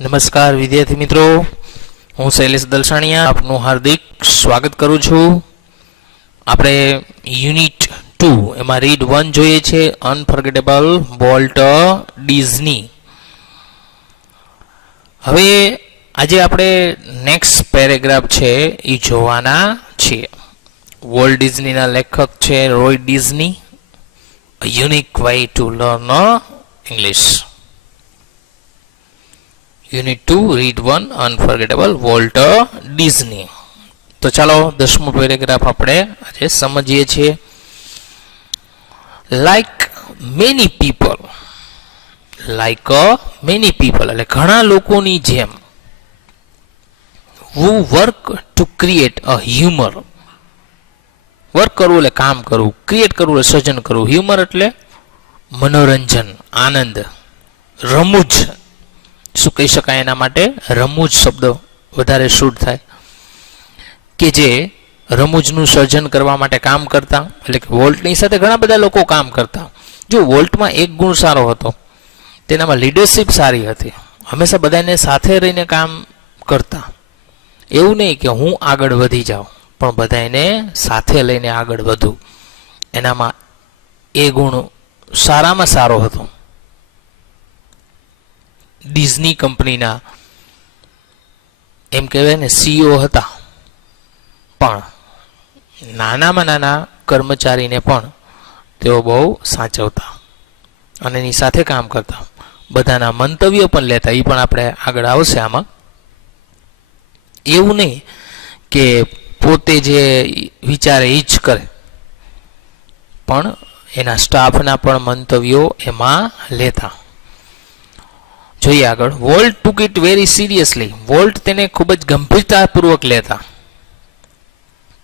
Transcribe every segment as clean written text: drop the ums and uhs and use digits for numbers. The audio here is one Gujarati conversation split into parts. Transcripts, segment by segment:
નમસ્કાર વિદ્યાર્થી મિત્રો, હું શૈલેષ દલસાણીયા આપનું હાર્દિક સ્વાગત કરું છું. આપણે યુનિટ 2 એમાં રીડ 1 જોઈએ છે, અનફર્ગેટેબલ વોલ્ટ ડિઝની. હવે આજે આપણે નેક્સ્ટ પેરેગ્રાફ છે એ જોવાના છીએ. વોલ્ટ ડિઝનીના લેખક છે Roy Disney. A unique way to learn English. Unit 2, Read 1, Unforgettable Walt Disney. તો ચાલો 10મો પેરેગ્રાફ આપણે આજે સમજીએ છીએ. Like many people એટલે ઘણા લોકોની જેમ, who work to create a humor. Work કરવું એટલે કામ કરવું, ક્રિએટ કરવું એટલે સર્જન કરવું, હ્યુમર એટલે મનોરંજન, આનંદ, રમૂજ શું કહી શકાય એના માટે, રમૂજ શબ્દ વધારે શૂટ થાય, કે જે રમૂજનું સર્જન કરવા માટે કામ કરતા. એટલે કે વોલ્ટની સાથે ઘણા બધા લોકો કામ કરતા. જો વોલ્ટમાં એક ગુણ સારો હતો, તેનામાં લીડરશિપ સારી હતી. હંમેશા બધાને સાથે રહીને કામ કરતા. એવું નહીં કે હું આગળ વધી જાઉં, પણ બધાને સાથે લઈને આગળ વધું, એનામાં એ ગુણ સારામાં સારો હતો. ડિઝની કંપનીના એમ કહેવાય ને CEO હતા, પણ નાનામાં નાના કર્મચારીને પણ તેઓ બહુ સાચવતા અને એની સાથે કામ કરતા. બધાના મંતવ્યો પણ લેતા. એ પણ આપણે આગળ આવશે આમાં. એવું નહીં કે પોતે જે વિચારે એ જ કરે, પણ એના સ્ટાફના પણ મંતવ્યો એમાં લેતા. જોઈએ આગળ. Volt took it very seriously. Volt તેને ખૂબ જ ગંભીરતાપૂર્વક લેતા.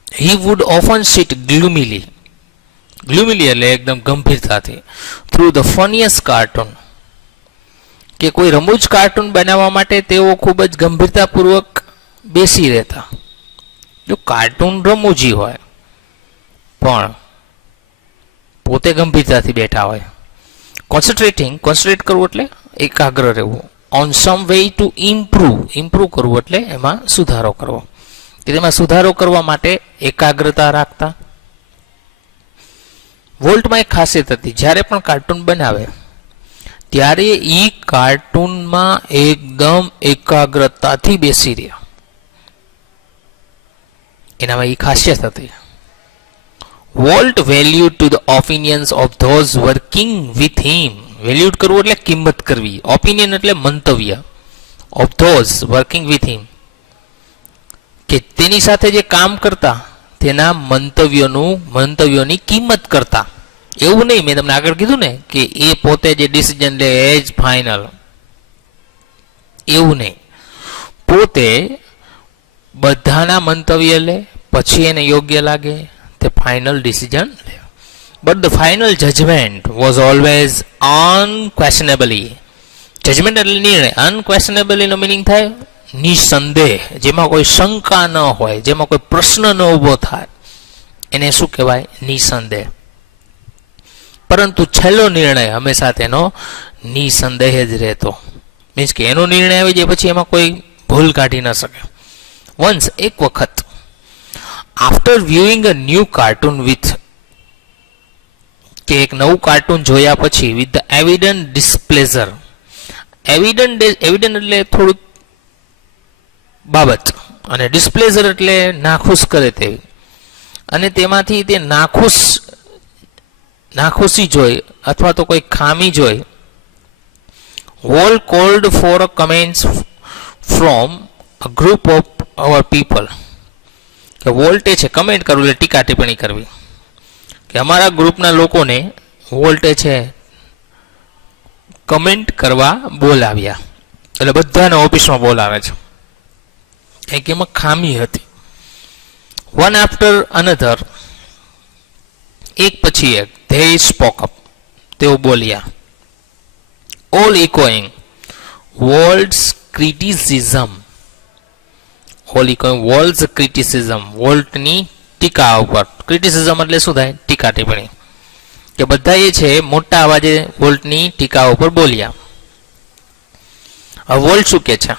હી વુડ ઓફન સિટ ગ્લુમિલી એટલે એકદમ ગંભીરતાથી. થ્રુ ધ ફનીએસ્ટ કાર્ટૂન, કે કોઈ રમૂજ કાર્ટૂન બનાવવા માટે તેઓ ખૂબ જ ગંભીરતાપૂર્વક બેસી રહેતા. જો કાર્ટૂન રમૂજી હોય પણ પોતે ગંભીરતાથી બેઠા હોય. કોન્સન્ટ્રેટ કરવું એટલે એકાગ્ર રહેવું. On some way to improve કરવું એટલે એમાં સુધારો કરવો, કે તેમાં સુધારો કરવા માટે એકાગ્રતા રાખતા. વોલ્ટમાં એક ખાસિયત હતી, જ્યારે પણ કાર્ટૂન બનાવે ત્યારે એ કાર્ટૂનમાં એકદમ એકાગ્રતાથી બેસી રહ્યા. એનામાં એ ખાસિયત હતી. Volt valued to the opinions of those working with him. Valued કરવું એટલે કિંમત કરવી. ઓપિનિયન એટલે મંતવ્ય. Of those working with him, કે તેની સાથે જે કામ કરતા તેના મંતવ્યોની કિંમત કરતા. એવું નહીં, મેં તમને આગળ કીધું ને કે એ પોતે જે ડિસિઝન લે એ જ ફાઇનલ. એવું નહીં, પોતે બધાના મંતવ્ય લે, પછી એને યોગ્ય લાગે તે ફાઇનલ ડિસિઝન લે. But the final judgement was always unquestionably. Judgement એટલે નિર્ણય. અનક્વેશ્ચનેબલી નો મિનિંગ થાય નિસંદેહ, જેમાં કોઈ શંકા ન હોય, જેમાં કોઈ પ્રશ્ન ન ઊભો થાય, એને શું કહેવાય? નિસંદેહ. પરંતુ છેલ્લો નિર્ણય હંમેશા તેનો નિસંદેહ જ રહેતો. મીન્સ કે એનો નિર્ણય આવી જાય પછી એમાં કોઈ ભૂલ કાઢી ન શકે. વન્સ એક વખત, after viewing a new cartoon with, કે એક નવું કાર્ટૂન જોયા પછી, વિથ ધ એવિડન્ટ ડિસ્પ્લેઝર. એવિડન્ટ એટલે થોડુંક બાબત, અને ડિસ્પ્લેઝર એટલે નાખુશ કરે તેવી. અને તેમાંથી તે નાખુશી જોઈ અથવા તો કોઈ ખામી જોઈ. Wall cold for a comments from a group of our people. કે વોલ્ટે છે કમેન્ટ કરવું એટલે ટીકા ટિપ્પણી કરવી, કે અમારા ગ્રુપના લોકોને વોલ્ટે છે કમેન્ટ કરવા બોલાવ્યા. એટલે બધાને ઓફિસમાં બોલાવે છે, કંઈક એમાં ખામી હતી. વન આફ્ટર અનધર, એક પછી એક, ધે સ્પોક અપ, તેઓ બોલ્યા. All echoing Walt's criticism. Walt's criticism, વોલ્ટની ટીકા ઉપર. ક્રિટિસિઝમ એટલે શું થાય? ટીકા ટિપ્પણી. કે બધા એ છે મોટા અવાજે વોલ્ટની ટીકા ઉપર બોલ્યા. હવે વોલ્ટ શું કે છે?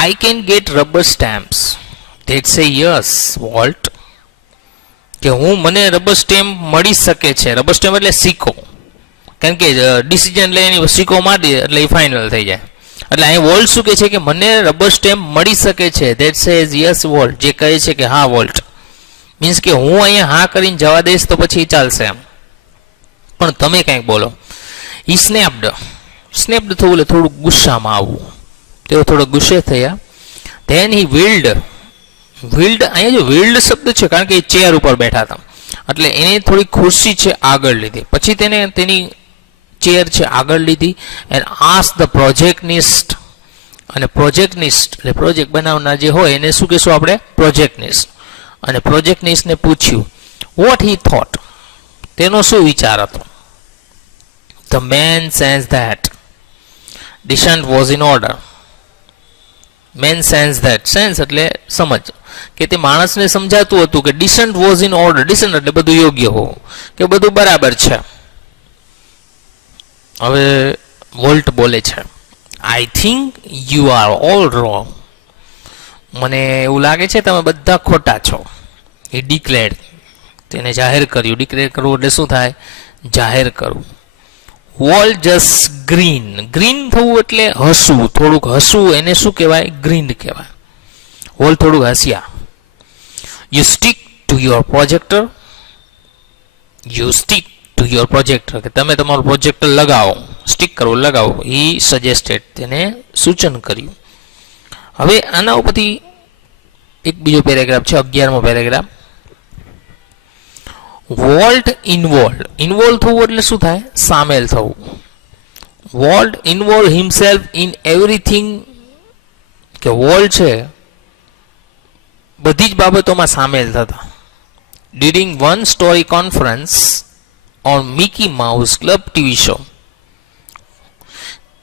I can get rubber stamps that say yes volt, કે મને રબર સ્ટેમ્પ મળી શકે છે. રબર સ્ટેમ્પ એટલે સિક્કો, કારણ કે ડિસિઝન લઈને સિક્કો મારી એટલે એ ફાઇનલ થઈ જાય. એટલે અહીં વોલ્ટ શું કહે છે કે મને રબર સ્ટેમ્પ મળી શકે છે. ધેટ સેઝ યસ વોલ્ટ, જે કહે છે કે હા વોલ્ટ, મીન્સ કે હું અહીંયા હા કરીને જવા દઈશ તો પછી ચાલશે એમ, પણ તમે કંઈક બોલો. ઈ સ્નેપ્ડ થવું એટલે થોડુંક ગુસ્સામાં આવવું, તેઓ થોડો ગુસ્સે થયા. ધેન હી વિલ્ડ, અહીંયા જો વિલ્ડ શબ્દ છે કારણ કે એ ચેર ઉપર બેઠા હતા એટલે એને થોડી ખુરશી છે આગળ લીધી, પછી તેને તેની ચેર છે આગળ લીધી. એન્ડ આસ્ક ધ પ્રોજેક્ટનિસ્ટ, અને પ્રોજેક્ટનિસ્ટ એટલે પ્રોજેક્ટ બનાવનાર જે હોય એને શું કહેશું આપણે? પ્રોજેક્ટનિસ્ટ. અને પ્રોજેક્ટનિસ્ટને પૂછ્યું વોટ હી થોટ, તેનો શું વિચાર હતો? The man sense that decent was in order. Man sense that, sense એટલે સમજ, કે તે માણસને સમજાતું હતું કે decent was in order. Decent એટલે બધું યોગ્ય હોવું, કે બધું બરાબર છે. હવે વોલ્ટ બોલે છે I think you are all wrong, મને એવું લાગે છે તમે બધા ખોટા છો. એ ડિક્લેર, તેને જાહેર કર્યું. ડિક્લેર કરવું એટલે શું થાય? જાહેર કરવું. વોલ્ટ જસ્ટ ગ્રીન, ગ્રીન થવું એટલે હસવું, થોડુંક હસવું, એને શું કહેવાય? ગ્રીન કહેવાય. વોલ્ટ થોડુંક હસ્યા. You stick to your projector, you stick to your projector, કે તમે તમારું પ્રોજેક્ટર લગાવો. સ્ટીક કરવું, લગાવો. એ સજેસ્ટેડ, તેને સૂચન કર્યું. હવે આના ઉપરથી એક બીજો પેરેગ્રાફ છે, 11મો પેરેગ્રાફ. વોલ્ટ ઇન્વોલ્વ થવું એટલે શું થાય? સામેલ થવું. Volt involve himself in everything, કે વોલ્ટ છે બધી જ બાબતોમાં સામેલ થતા. During one story conference on Mickey mouse club TV show,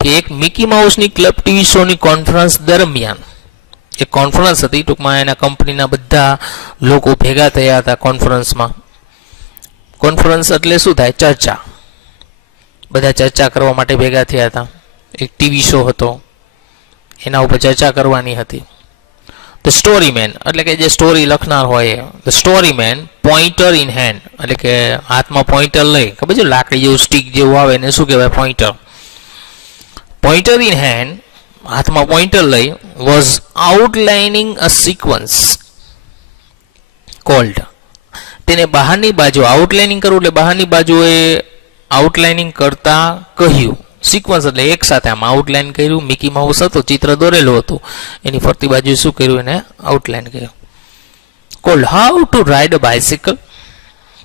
કે એક મિકી માઉસની ક્લબ ટીવી શોની કોન્ફરન્સ દરમિયાન, એક કોન્ફરન્સ હતી, ટૂંકમાં એના કંપનીના બધા લોકો ભેગા થયા હતા કોન્ફરન્સમાં. કોન્ફરન્સ એટલે શું થાય? ચર્ચા. બધા ચર્ચા કરવા માટે ભેગા થયા હતા. એક ટીવી શો હતો, એના ઉપર ચર્ચા કરવાની હતી. ધ સ્ટોરી મેન એટલે કે જે સ્ટોરી લખનાર હોય, the story man pointer in hand, એટલે કે હાથમાં પોઇન્ટર લઈ, ખબર છે લાકડી જેવું સ્ટીક જેવું આવે એને શું કહેવાય? પોઇન્ટર. પોઇન્ટર ઇન હેન્ડ, હાથમાં પોઇન્ટર લઈ, was outlining a sequence cold, તેને બહારની બાજુ આઉટલાઇનિંગ કરવું એટલે બહારની બાજુએ આઉટલાઇનિંગ કરતા કહ્યું. સિક્વન્સ એટલે એક સાથે આમ આઉટલાઇન કર્યું. મિકી માઉસ હતું, ચિત્ર દોરેલું હતું, એની ફરતી બાજુ શું કર્યું? એને આઉટલાઇન કર્યું. Cold how to ride a bicycle,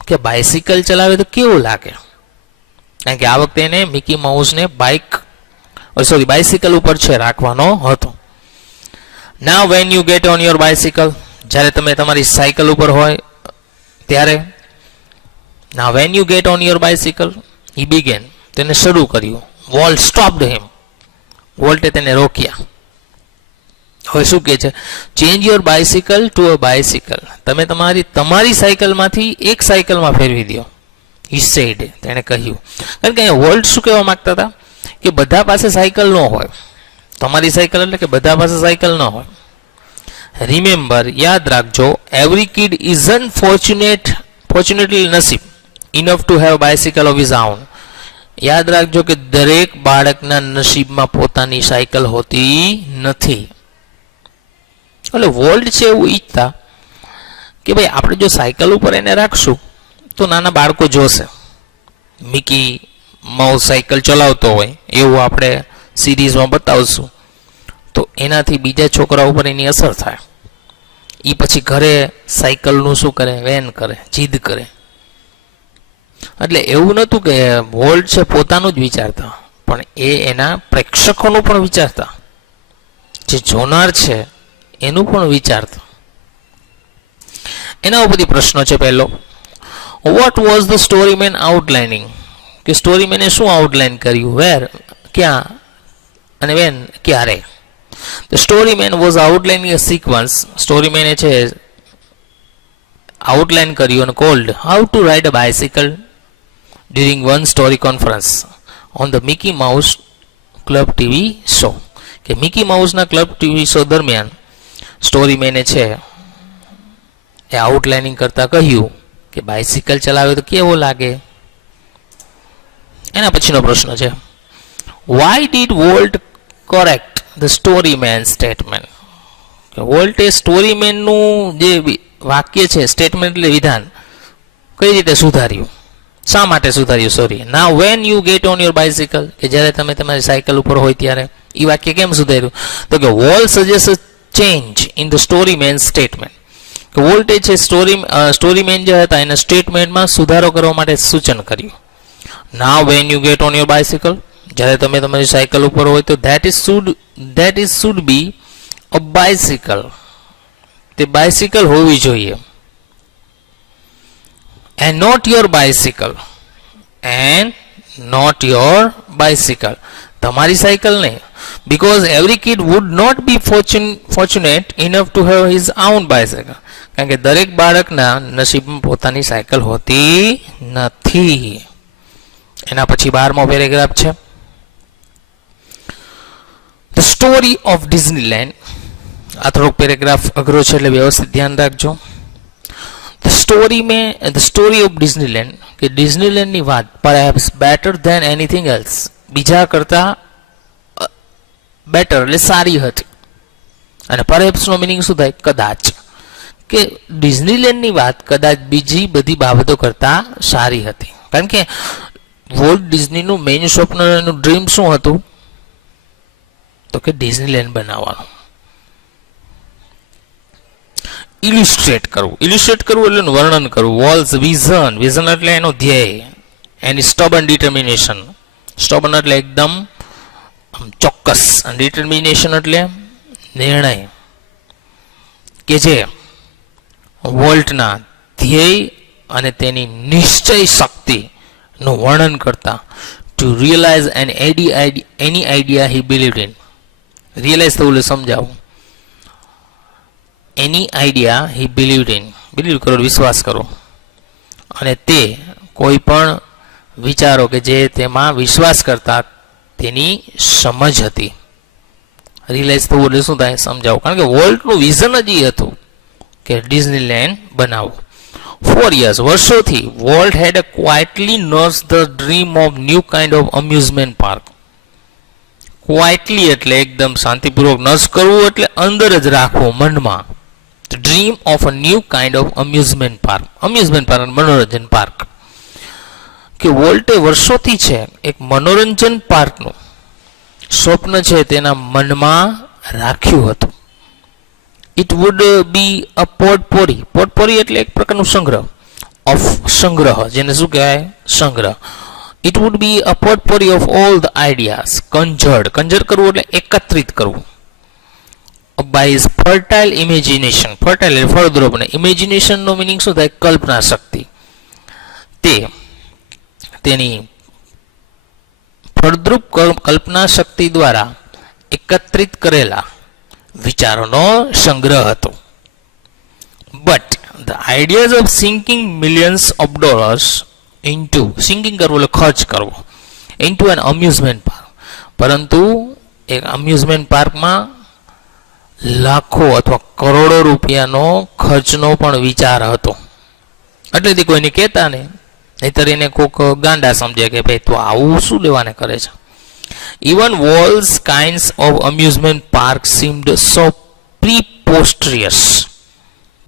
કે બાઇસિકલ ચલાવે તો કેવું લાગે? કારણ કે આ વખતે એને મિકી માઉસને બાઇસિકલ ઉપર છે રાખવાનો હતો. Now when you get on your bicycle, જ્યારે તમે તમારી સાયકલ ઉપર હોય ત્યારે. Now when you get on your bicycle, he began, તેને શરૂ કર્યું. વોલ્ટ સ્ટોપ્ડ હિમ, વોલ્ટે તેને રોક્યા. હવે શું કહે છે? Change your bicycle to a bicycle, તમે તમારી સાયકલમાંથી એક સાયકલમાં ફેરવી દો. હી સેડ, તેણે કહ્યું. કારણ કે અહીંયા વોલ્ટ શું કહેવા માંગતા હતા? કે બધા પાસે સાયકલ ન હોય. તમારી સાયકલ એટલે કે બધા પાસે સાયકલ ન હોય. રિમેમ્બર, યાદ રાખજો, એવરી કિડ ઇઝન્ટ ફોર્ચ્યુનેટલી નસીબ enough to have bicycle of his own. યાદ રાખજો કે દરેક બાળકના નસીબમાં પોતાની સાયકલ હોતી નથી. એટલે વોલ્ટ છે એવું ઈચ્છતા કે ભાઈ આપણે જો સાયકલ ઉપર એને રાખશું તો નાના બાળકો જોશે. મિકી માઉસ સાયકલ ચલાવતો હોય એવું આપણે સિરીઝમાં બતાવશું તો એનાથી બીજા છોકરા ઉપર એની અસર થાય. એ પછી ઘરે સાયકલનું શું કરે? વેન કરે, જીદ કરે. એટલે એવું નહોતું કે વોલ્ટ છે પોતાનું જ વિચારતા, પણ એ એના પ્રેક્ષકોનું પણ વિચારતા, જે જોનાર છે એનું પણ વિચારતા. એના ઉપરથી પ્રશ્નો છે. પહેલો, what was the story man outlining, કે સ્ટોરી મેને શું આઉટલાઇન કર્યું? વેર, ક્યાં, અને વેન, ક્યારે. The story man was outlining a sequence, story મેને છે આઉટલાઇન કર્યું અને called how to ride a bicycle during one story conference on the Mickey Mouse club TV show. કે મિકી માઉસના ક્લબ ટીવી શો દરમિયાન સ્ટોરી મેને છે એ આઉટલાઇનિંગ કરતા કહ્યું કે બાઇસિકલ ચલાવે તો કેવો લાગે. એના પછીનો પ્રશ્ન છે, why did Walt correct the story man statement. વોલ્ટે સ્ટોરી મેનનું જે વાક્ય છે, સ્ટેટમેન્ટ એટલે વિધાન, કઈ રીતે સુધાર્યું, શા માટે સુધાર્યું? Sorry, now when you get on your bicycle, કે જ્યારે તમે તમારી સાયકલ ઉપર હોય ત્યારે. એ વાક્ય કેમ સુધાર્યું? તો કે Walt suggest change in the story man statement. કે વોલ્ટે છે સ્ટોરી મેન જે હતા એના સ્ટેટમેન્ટમાં સુધારો કરવા માટે સૂચન કર્યું. Now when you get on your bicycle, જ્યારે તમે તમારી સાયકલ ઉપર હોય તો that is should be a bicycle, તે બાઇસિકલ હોવી જોઈએ. And not your bicycle, and not your bicycle, તમારી સાયકલ નહીં. Because every kid would not be fortunate enough to have his own bicycle. કારણ કે દરેક બાળકના નસીબમાં પોતાની સાયકલ હોતી નથી. એના પછી 12મો પેરેગ્રાફ છે, ધ સ્ટોરી ઓફ ડિઝનીલેન્ડ. આ થોડોક પેરેગ્રાફ અઘરો છે એટલે વ્યવસ્થિત ધ્યાન રાખજો. ધ સ્ટોરી ઓફ ડિઝનીલેન્ડ, કે ડિઝનીલેન્ડની વાત perhaps better than anything else, બીજા કરતા બેટર એટલે સારી હતી. અને પરહેપ્સનો મિનિંગ શું થાય? કદાચ. કે ડિઝનીલેન્ડની વાત કદાચ બીજી બધી બાબતો કરતા સારી હતી. કારણ કે વોલ્ટ ડિઝનીનું મેઇન સ્વપ્ન, એનું ડ્રીમ શું હતું? તો કે ડિઝનીલેન્ડ બનાવવાનું. ઇલિસ્ટ્રેટ કરવું એટલે વર્ણન કરવું. વોલ્સ વિઝન એટલે એનો ધ્યેય, એની સ્ટબન ડિટર્મિનેશન. સ્ટબન એટલે એકદમ ચોક્કસ, અને ડિટર્મિનેશન એટલે નિર્ણય. કે જે વોલ્ટના ધ્યેય અને તેની નિશ્ચય શક્તિનું વર્ણન કરતા to realise any idea he believed in. Realise થવું એટલે સમજાવું. Any idea he believed in, believe કરો, વિશ્વાસ કરો. અને તે કોઈ પણ વિચારો કે જે તેમાં વિશ્વાસ કરતા તેની સમજ હતી. રિયલાઇઝ થવું એટલે શું થાય? સમજાવું. કારણ કે વોલ્ટનું વિઝન જ એ હતું કે ડિઝનીલેન્ડ બનાવવું. 4 years, વર્ષોથી Walt had quietly nurse the dream of new kind of amusement park. Quietly એટલે એકદમ શાંતિપૂર્વક, નર્સ કરવું એટલે અંદર જ રાખવું મનમાં. Dream of a new kind of amusement park. Amusement park, મનોરંજન પાર્ક. કે વોલ્ટે વર્ષોથી છે એક મનોરંજન પાર્કનું સ્વપ્ન છે તેના મનમાં રાખ્યું હતું. ઇટ વુડ બી અ પોટપોરી એટલે એક પ્રકારનું સંગ્રહ ઓફ સંગ્રહ, જેને શું કહેવાય? સંગ્રહ. It would be a potpourri of all the ideas. Conjure કરવું એટલે એકત્રિત કરવું. By his fertile imagination. Fertile એટલે ફળદ્રુપ, ને ઇમેજિનેશનનો મિનિંગ શું થાય? કલ્પના શક્તિ. તેની ફળદ્રુપ કલ્પના શક્તિ દ્વારા એકત્રિત કરેલા વિચારોનો સંગ્રહ હતો. But the ideas of sinking millions of dollars into, sinking કરવું એટલે ખર્ચ કરવો, ઇન્ટુ એન અમ્યુઝમેન્ટ પાર્ક. પરંતુ એક અમ્યુઝમેન્ટ પાર્કમાં લાખો અથવા કરોડો રૂપિયાનો ખર્ચનો પણ વિચાર હતો. એટલેથી કોઈને કહેતા નહીં, નહીતર એને કોઈક ગાંડા સમજે કે ભાઈ તો આવું શું લેવાને કરે છે. Even Walt's kinds of amusement park seemed so preposterous.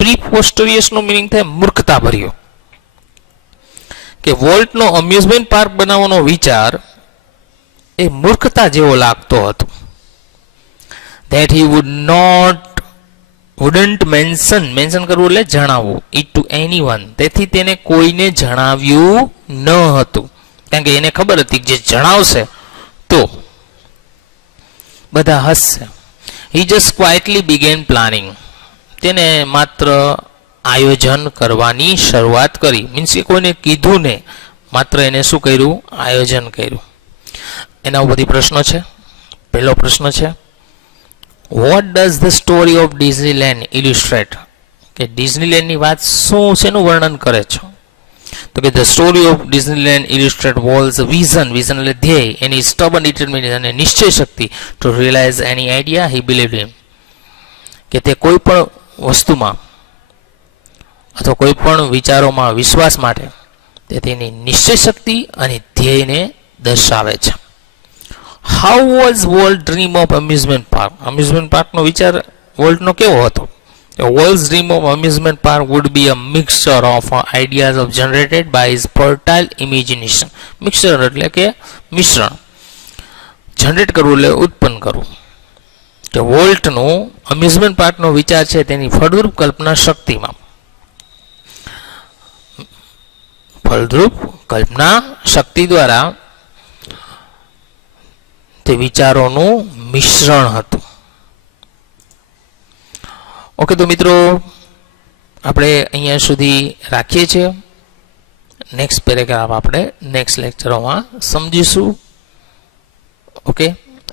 પ્રીપોસ્ટરિયસનો મિનિંગ થાય મૂર્ખતા ભર્યો. કે વોલ્ટનો અમ્યુઝમેન્ટ પાર્ક બનાવવાનો વિચાર એ મૂર્ખતા જેવો લાગતો હતો. that he wouldn't mention કરવું એટલે જણાવવું, it to anyone. તેથી તેને કોઈને જણાવ્યું ન હતું. કારણ કે એને ખબર હતી જે જણાવશે તો બધા હસશે. he just quietly began planning. તેને માત્ર આયોજન કરવાની શરૂઆત કરી. મીન્સ કે કોઈને કીધું ને, માત્ર એને શું કર્યું? આયોજન કર્યું. એના બધી પ્રશ્નો છે. પહેલો પ્રશ્ન છે, what does the story of Disneyland illustrate? કે ડિઝનીલેન્ડની વાત શું, શેનું વર્ણન કરે છે? તો કે the story of Disneyland illustrate Walt's vision એટલે ધ્યેય, એની સ્ટબન ડિટર્મિનેશન અને નિશ્ચય શક્તિ to realise any idea he believe in, કે તે કોઈ પણ વસ્તુમાં અથવા કોઈ પણ વિચારોમાં વિશ્વાસ માટે તે તેની નિશ્ચય શક્તિ અને ધ્યેયને દર્શાવે છે. How was Walt dream of amusement park? Amusement પાર્કનો વિચાર વોલ્ટનો કેવો હતો? Wall's dream of amusement park would be a mixture of ideas of generated by his fertile imagination. Mixture એટલે કે મિશ્રણ, જનરેટ કરવું એટલે ઉત્પન્ન કરવું. કે વોલ્ટનું અમ્યુઝમેન્ટ પાર્કનો વિચાર છે તેની ફળદ્રુપ કલ્પના શક્તિમાં, ફળદ્રુપ કલ્પના શક્તિ દ્વારા તે વિચારોનું મિશ્રણ હતું. ઓકે, તો મિત્રો આપણે અહીંયા સુધી રાખીએ છીએ. નેક્સ્ટ પેરેગ્રાફ આપણે નેક્સ્ટ લેક્ચરોમાં સમજીશું. ઓકે.